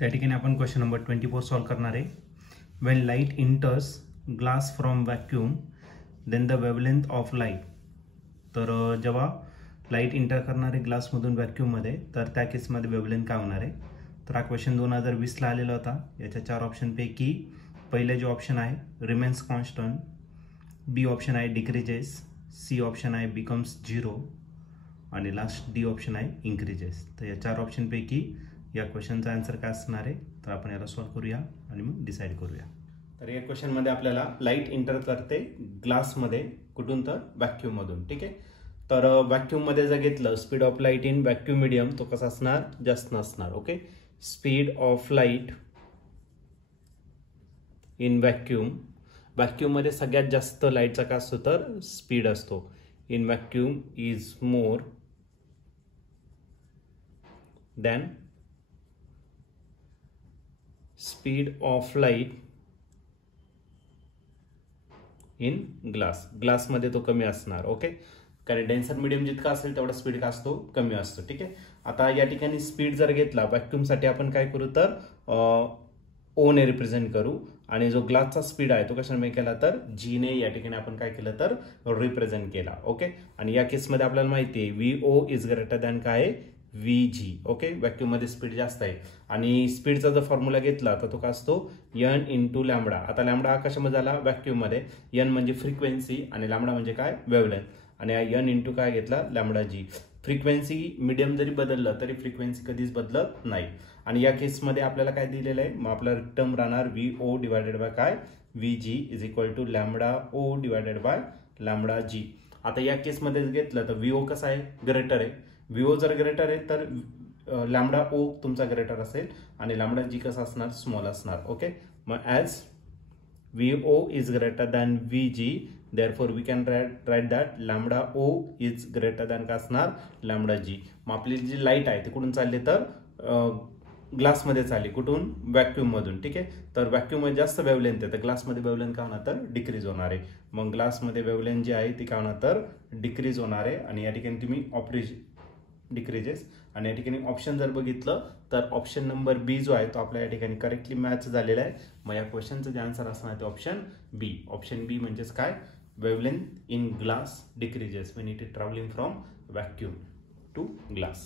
त्या ठिकाणी आपण क्वेश्चन नंबर 24 सॉल्व करणार आहे. When light enters glass from vacuum then the wavelength of light. तर जेव्हा लाईट इंटर करणार आहे ग्लासमधून व्हॅक्यूममध्ये तर त्या केसमध्ये वेवलेंथ काय होणार आहे. तर हा क्वेश्चन 2020ला आलेला होता. याच्या 4 ऑप्शनपैकी पहिले जे ऑप्शन आहे रिमेन्स कॉन्स्टंट, बी ऑप्शन आहे डिक्रीजेस, सी ऑप्शन आहे बिकम्स 0 आणि लास्ट डी ऑप्शन आहे इन्क्रीजेस. तर या 4 ऑप्शनपैकी या क्वेश्चनचा आन्सर काय असणार आहे तर आपण याला सॉल्व करूया आणि मग डिसाईड करूया. तर या क्वेश्चनमध्ये आपल्याला लाईट इंटर करते ग्लासमध्ये, कुठून तर व्हॅक्यूममधून. ठीक आहे. तर व्हॅक्यूममध्ये जर घेतलं speed of light in vacuum medium तो कसा असणार, जास्त नसणार. Okay. Speed of light in vacuum, व्हॅक्यूममध्ये सगळ्यात जास्त लाईटचा काय असतो तर स्पीड असतो. In vacuum is more than speed of light in glass. ग्लासमध्ये तो कमी असणार. ओके. कारण डेन्सर मीडियम जितका असेल तेवढा स्पीड का असतो, कमी असतो. ठीक आहे. आता या ठिकाणी स्पीड जर घेतला व्हॅक्यूमसाठी आपण काय करू तर ओ ने रिप्रेझेंट करू आणि जो ग्लासचा स्पीड आहे तो कशाने केला तर जी ने या ठिकाणी आपण काय केलं तर रिप्रेझेंट केला. ओके. आणि या केसमध्ये आपल्याला माहिती आहे VO इज ग्रेटर दॅन काय VG. ओके. व्हॅक्यूम मध्ये स्पीड जास्त आहे आणि स्पीडचा जर फॉर्म्युला घेतला तर तो काय असतो N इंटू लॅम्बडा. आता लॅम्बडा हा कशामध्ये झाला व्हॅक्यूम मध्ये, N म्हणजे फ्रिक्वेन्सी आणि लॅम्बडा म्हणजे काय वेवलेंथ, आणि N इंटू काय घेतला लॅम्बडा G. फ्रिक्वेन्सी मीडियम जरी बदललं तरी फ्रिक्वेन्सी कधीच बदलत नाही. आणि या केसमध्ये आपल्याला काय दिलेलं आहे, मग आपला टर्म राहणार VO डिवायडेड बाय काय VG is equal to lambda O divided by lambda G. आता या केसमध्ये घेतलं तर VO कसा आहे ग्रेटर आहे. VO जर ग्रेटर आहे तर लॅम्बडा O तुमचा ग्रेटर असेल आणि लॅम्बडा G कसा असणार स्मॉल असणार. ओके. मग as VO is greater than VG therefore we can write that lambda O is greater than का असणार lambda G. मग आपली जी लाईट आहे ती कुठून चालली तर ग्लासमध्ये चालली, कुठून व्हॅक्यूम मधून. ठीक आहे. तर व्हॅक्यूम मध्ये जास्त वेवलेंथ आहे तर ग्लासमध्ये वेवलेंथ काय होणार तर डिक्रीज होणार आहे. मग ग्लासमध्ये वेवलेंथ जी आहे ती काय होणार तर डिक्रीज होणार आहे आणि या ठिकाणी तुम्ही डिक्रीजेस आणि या ठिकाणी ऑप्शन जर बघितलं तर ऑप्शन नंबर बी जो आहे तो आपल्या या ठिकाणी करेक्टली मॅच झालेला आहे. मग या क्वेश्चनचं जे आन्सर असणार ते ऑप्शन बी. ऑप्शन बी म्हणजेच काय wavelength in glass decreases when it is traveling from vacuum to glass.